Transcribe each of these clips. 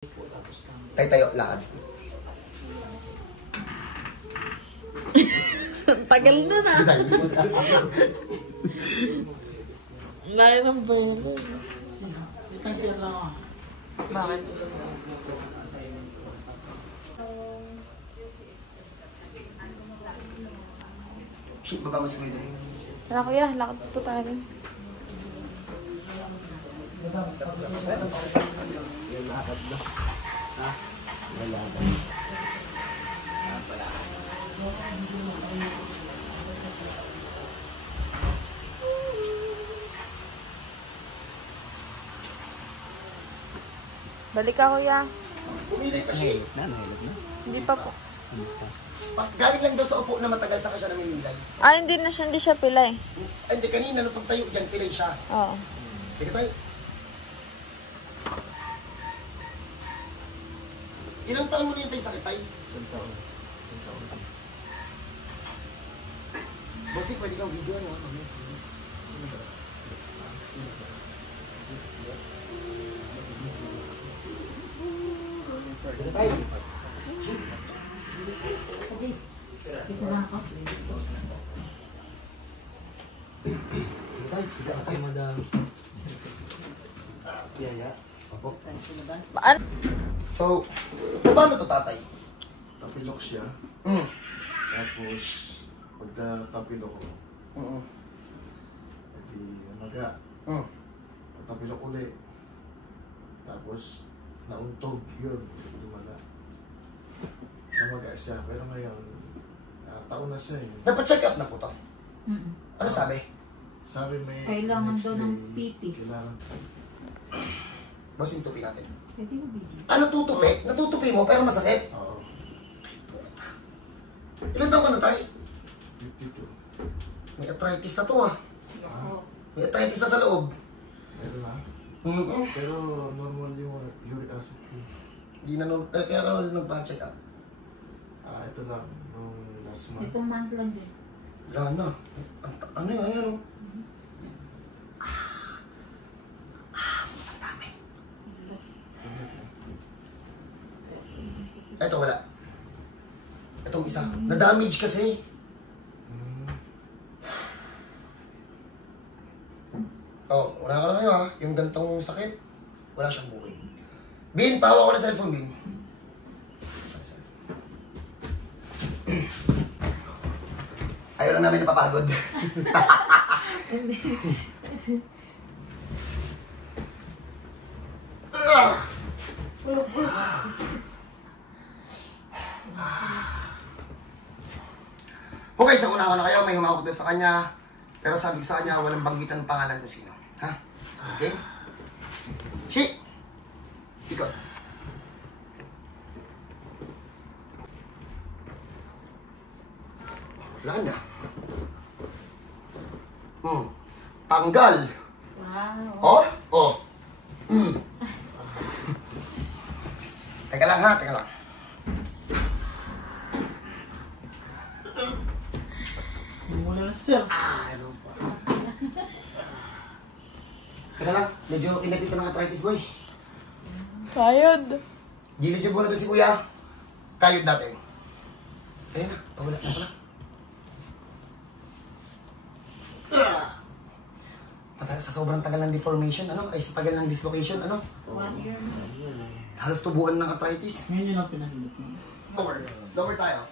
Tayo, lakad. Tagal na na. Layo ng pera. Bakit? Shit, baba mo si Kuya. Tara kuya, lakad po tayo. Balik ka kuya. Pumili pa siya. Hindi pa po. Galing lang daw sa upo na matagal sa siya namimilay. Ah, hindi siya pilay. Ay, hindi, kanina nung pagtayo dyan, pilay siya. Oo. Sige tayo. Ilang taon mo na yung tayo sakit tayo? 100 taon. Bossy, pwede kang video ano? Sige tayo. Sige tayo, sige tayo. Madam. Yaya. Opo. Ano? So, paano to tatay? Tapilok siya. Tapos, pagka tapilok ko, edi maga. Tapilok ulit. Tapos, nauntog yun. Lumaga. Namaga siya. Pero ngayon, taon na siya eh. Dapat check up na po to. Ano sabi? Sabi may Kailangan next daw day, ng PT. Kailangan. Boss, yung tupi natin. Pwede mo BG. Natutupi? Natutupi mo pero masakit. Oo. Ilan taon ka na tayo? 52. May arthritis na to ah. May arthritis na sa loob. Pero na. Mm-mm. Pero normal yung uric acid ko. Di na nun, kaya ka nagpa-check up. Ito lang, nung last month. Itong month lang din. Wala na. Ano yun? Ano yun? Ito wala. Itong isa. Na-damage kasi. Oh, wala ka na kayo ha. Yung gantong sakit, wala siyang booking. Bin, pahawa ko na cellphone, Bin. Ayaw lang namin napapagod. Okay, sa una ko na kayo, may humawak doon sa kanya. Pero sabi ko sa kanya, walang banggitan ng pangalan kung sino. Ha? Okay? Shi! Ikaw. Wala na. Tanggal. Wow. Oh? Oh. Teka lang ha, teka lang. Mula sir. Ano pa? Teka lang, medyo kinapit ng arthritis boy. Kayod. Gilid yung muna doon si kuya. Kayod natin. Ayun na, pawala na pala. Matagal sa sobrang tagal ng deformation, ano? Ay sa tagal ng dislocation, ano? 1 year na. Halos tubuan ng arthritis. Ngayon yun ang pinahilip mo. Lower. Lower tayo.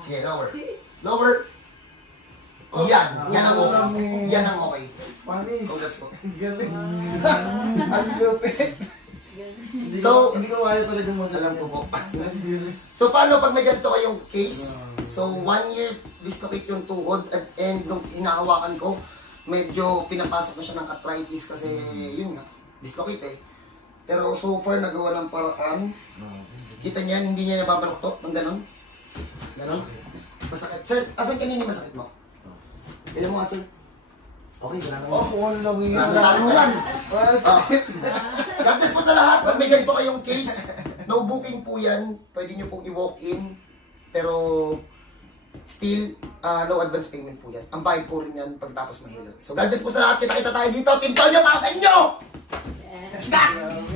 Sige, lower. Lower. Yan. Yan ang okay. Yan ang okay. Panis. Congrats po. Galing. Ang lupit. So, hindi ko kaya talagang alam ko po. Galing. So, paano pag may ganito kayong case? So, 1 year dislocate yung tuhod and nung hinahawakan ko, medyo pinapasok na siya ng arthritis kasi yun nga, dislocate eh. Pero so far, nagawa ng paraan. Kita niyan, hindi niya nababaloktot ng ganon. Ganon. Masakit. Sir, asan kanina yung masakit mo? Kaya mo nga, sir. Okay, wala naman. Oh, kung ano lang yung Wala. Wala sakit. God bless po sa lahat. Pag may ganito kayong case, no booking po yan. Pwede nyo pong i-walk in. Pero, still, no advance payment po yan. Ang bayad po rin yan pagtapos mahilot. So, God bless po sa lahat. Kita-kita tayo dito. Team Tonyo para sa inyo! Yeah. Let's go!